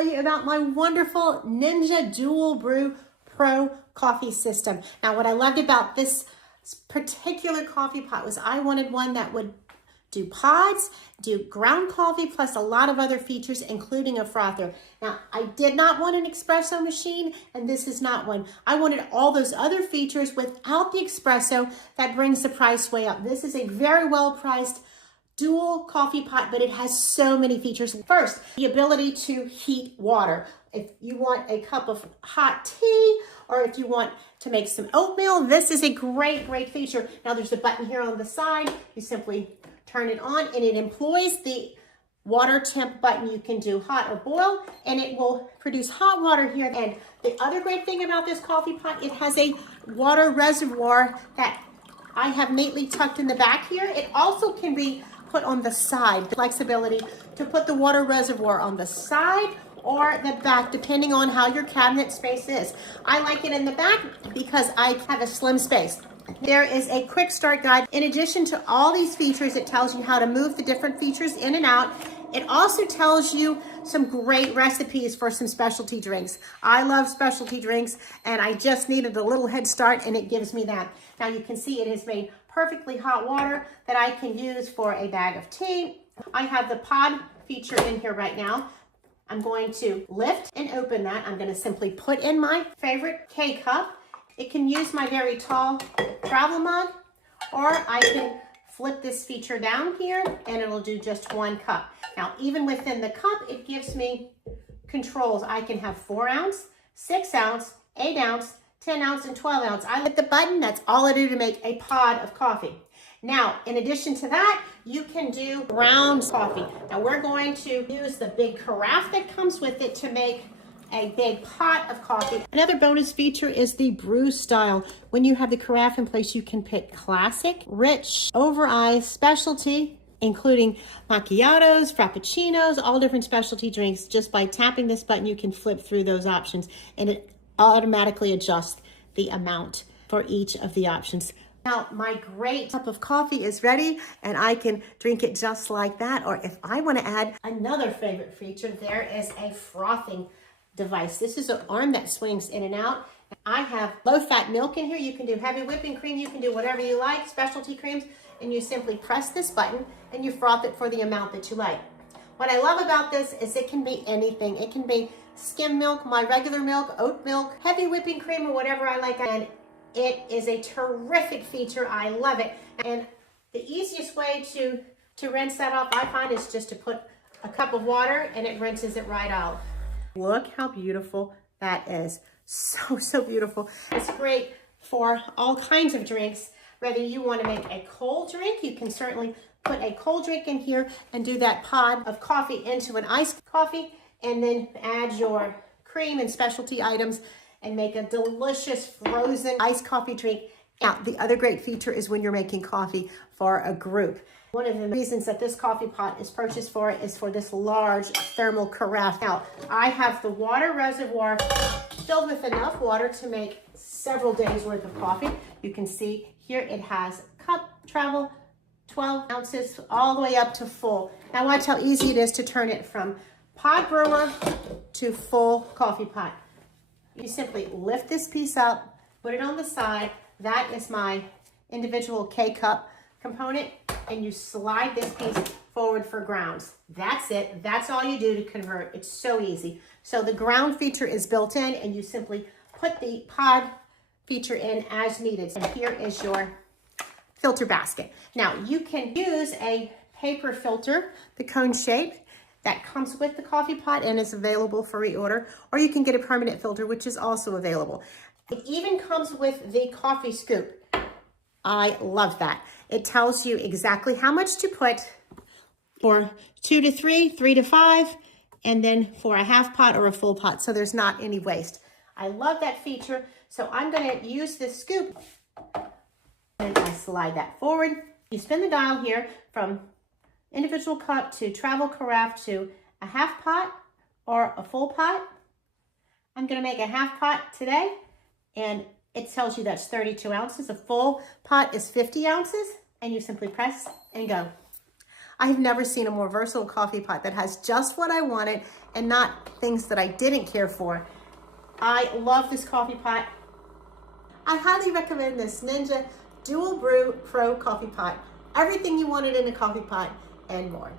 tell you about my wonderful Ninja DualBrew Pro coffee system. Now, what I loved about this particular coffee pot was I wanted one that would do pods, do ground coffee, plus a lot of other features, including a frother. Now, I did not want an espresso machine, and this is not one. I wanted all those other features without the espresso that brings the price way up. This is a very well-priced dual coffee pot, but it has so many features. First, the ability to heat water. If you want a cup of hot tea, or if you want to make some oatmeal, this is a great feature. Now, there's a button here on the side. You simply turn it on, and it employs the water temp button. You can do hot or boil, and it will produce hot water here. And the other great thing about this coffee pot, it has a water reservoir that I have neatly tucked in the back here. It also can be put on the side. The flexibility to put the water reservoir on the side or the back, depending on how your cabinet space is. I like it in the back because I have a slim space. There is a quick start guide. In addition to all these features, it tells you how to move the different features in and out. It also tells you some great recipes for some specialty drinks. I love specialty drinks, and I just needed a little head start, and it gives me that. Now you can see it has made perfectly hot water that I can use for a bag of tea. I have the pod feature in here right now. I'm going to lift and open that. I'm going to simply put in my favorite K-cup. It can use my very tall travel mug, or I can flip this feature down here and it'll do just 1 cup. Now, even within the cup, it gives me controls. I can have 4 ounce, 6 ounce, 8 ounce, 10 ounce, and 12 ounce. I hit the button, that's all I do to make a pod of coffee. Now, in addition to that, you can do ground coffee. Now, we're going to use the big carafe that comes with it to make a big pot of coffee. Another bonus feature is the brew style. When you have the carafe in place, you can pick classic, rich, over ice, specialty, including macchiatos, frappuccinos, all different specialty drinks. Just by tapping this button, you can flip through those options, and it automatically adjusts the amount for each of the options. Now, my great cup of coffee is ready, and I can drink it just like that. Or if I want to add another favorite feature, there is a frothing device. This is an arm that swings in and out. I have low-fat milk in here. You can do heavy whipping cream. You can do whatever you like, specialty creams, and you simply press this button and you froth it for the amount that you like. What I love about this is it can be anything. It can be skim milk, my regular milk, oat milk, heavy whipping cream, or whatever I like. And it is a terrific feature. I love it. And the easiest way to rinse that off, I find, is just to put a cup of water and it rinses it right out. Look how beautiful that is. So beautiful. It's great for all kinds of drinks. Whether you want to make a cold drink, you can certainly put a cold drink in here and do that pod of coffee into an iced coffee, and then add your cream and specialty items and make a delicious frozen iced coffee drink. Now, the other great feature is when you're making coffee for a group. One of the reasons that this coffee pot is purchased for is for this large thermal carafe. Now, I have the water reservoir filled with enough water to make several days worth of coffee. You can see here it has cup travel, 12 ounces, all the way up to full. Now, watch how easy it is to turn it from pod brewer to full coffee pot. You simply lift this piece up, put it on the side. That is my individual K-cup component, and you slide this piece forward for grounds. That's it. That's all you do to convert. It's so easy. So the ground feature is built in, and you simply put the pod feature in as needed. And here is your filter basket. Now, you can use a paper filter, the cone shape, that comes with the coffee pot and is available for reorder, or you can get a permanent filter, which is also available. It even comes with the coffee scoop. I love that. It tells you exactly how much to put for 2 to 3, 3 to 5, and then for a half pot or a full pot, so there's not any waste. I love that feature, so I'm going to use this scoop, and I slide that forward. You spin the dial here from individual cup to travel carafe to a half pot or a full pot. I'm going to make a half pot today, and it tells you that's 32 ounces. A full pot is 50 ounces, and you simply press and go. I've never seen a more versatile coffee pot that has just what I wanted and not things that I didn't care for. I love this coffee pot. I highly recommend this Ninja DualBrew Pro coffee pot. Everything you wanted in a coffee pot and more.